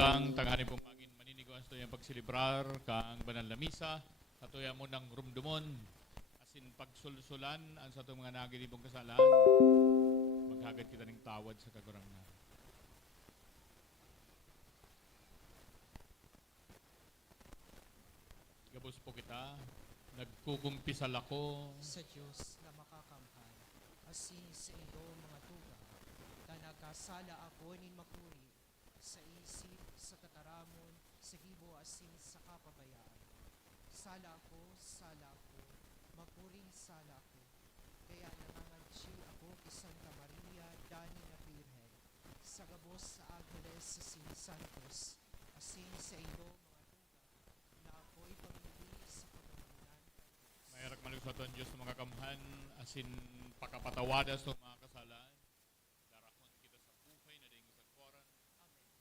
kang tangani pumagin maninigawan sa tuyang pagsilibrar kang banal na misa sa tuyang mo ng rumdumon asin pagsulsulan ang sa itong mga naginibong kasalan maghagad kita ng tawad sa kagurangnan. Gabos po kita, nagkukumpisal ako sa Diyos na makakamhan, asin sa iyo mga tuga, na nagkasala ako nin makuri, sa isip, sa tataramon, sa hibo asin sa kapabayaan. Sala ako, makuring sala ako, kaya nangangatsi ako kay Santa Maria, Dani na Birhen, sa gabos sa Angeles sa Santos, asin sa iyo mga tuga, na ako'y pamili sa pagkakunan. Mayarak malusaton Diyos ng mga kamhan asin pakapatawadas ng mga kasalan. Darahon kita sa buhay na dahil sa koran. Amen.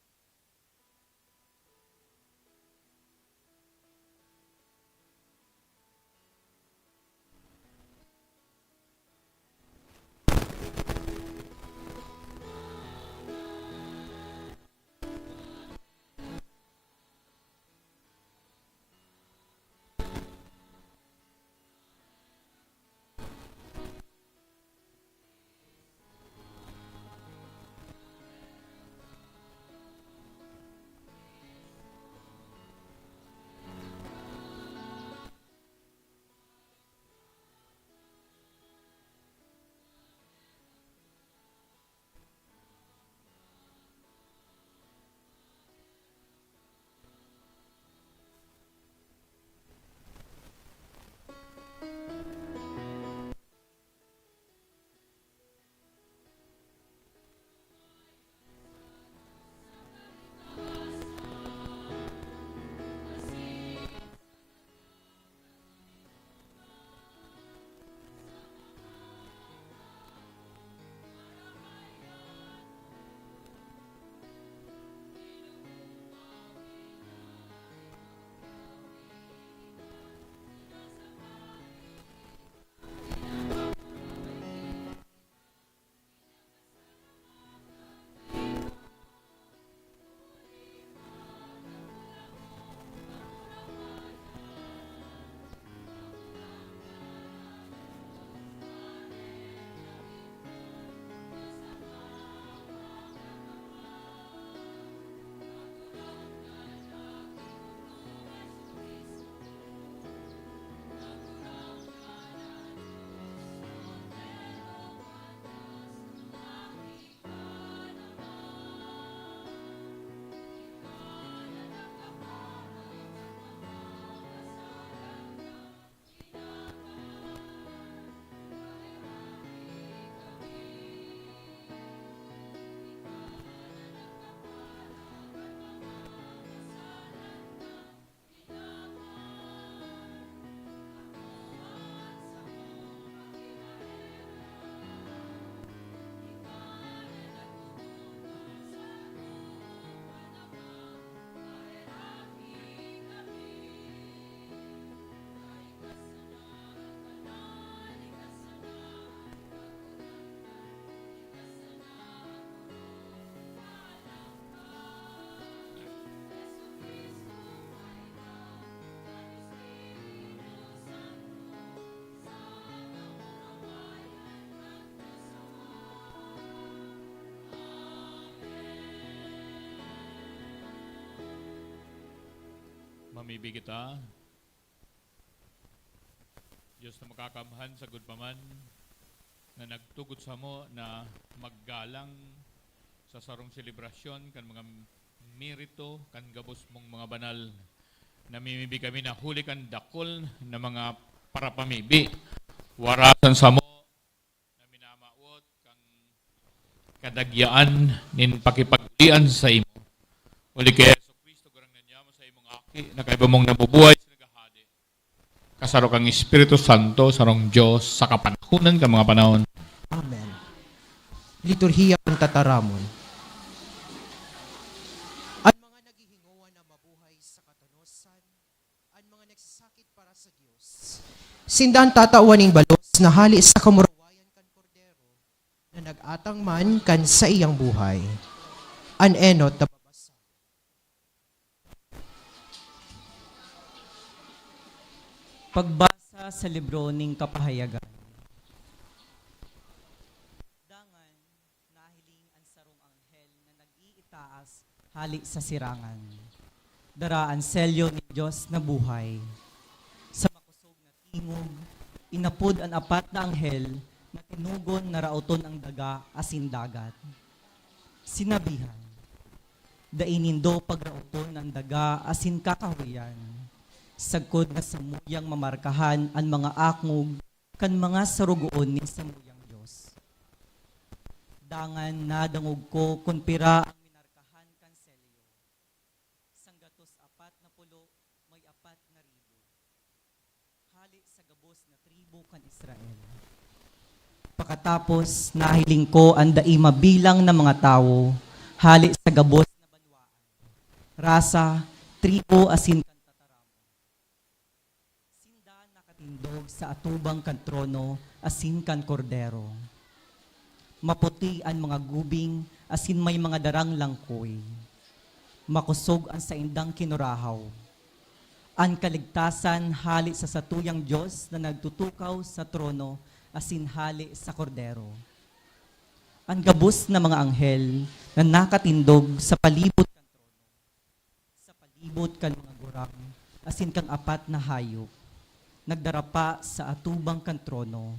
Mamibig kita. Diyos na makakamhan sa gudpaman na nagtugot sa mo na maggalang sa sarong selebrasyon kan mga merito kan gabos mong mga banal. Namimibig kami na huli kan dakol na mga parapamibi. Warasan sa mo na minamaot kang kadagyaan nin pakipaglian sa imo. Uli kaya na kaiba mong nabubuhay sa nagahadi. Kasaro kang Espiritu Santo, sarong Diyos, sa kapanahunan ka mga panahon. Amen. Liturhiya ng tataramon. Ang mga naghihinguan na mabuhay sa katanusan, ang mga nagsasakit para sa Diyos. Sindan tatawaning balos na hali sa kamurawayan kan kordero, na nag-atang man kan sa iyang buhay. An enot na babasa. Pagbasa sa libro ning kapahayagan. Dangan, nahiling ang sarong anghel na nag-iitaas hali sa sirangan. Daraan selyo ni Diyos na buhay. Sa makusog na tingog, inapod ang apat na anghel na tinugon na rauton ang daga asin dagat. Sinabihan, dainindo pagrauton ng daga asin kakahuyan. Sagkod nga samuyang mamarkahan ang mga akmog kan mga sarugoon ni samuyang Diyos. Dangan nadangog ko kun pira ang minarkahan kan selyo. Sanggatos 40 may 4,000. Hali sa gabos na tribo kan Israel. Pakatapos nahiling ko ang daima bilang ng mga tao hali sa gabos na banwaan. Rasa, tribo asin nakatindog sa atubang kan trono asin kan kordero. Maputi ang mga gubing asin may mga darang langkoy. Makusog ang saindang kinurahaw. Ang kaligtasan hali sa satuyang Diyos na nagtutukaw sa trono asin hali sa kordero. Ang gabos na mga anghel na nakatindog sa palibot kan trono. Sa palibot kan mga gurang asin kang apat na hayop. Nagdarapa sa atubang kan trono,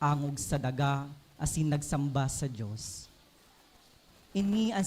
angog sa daga, asin nagsamba sa Diyos. Ini ang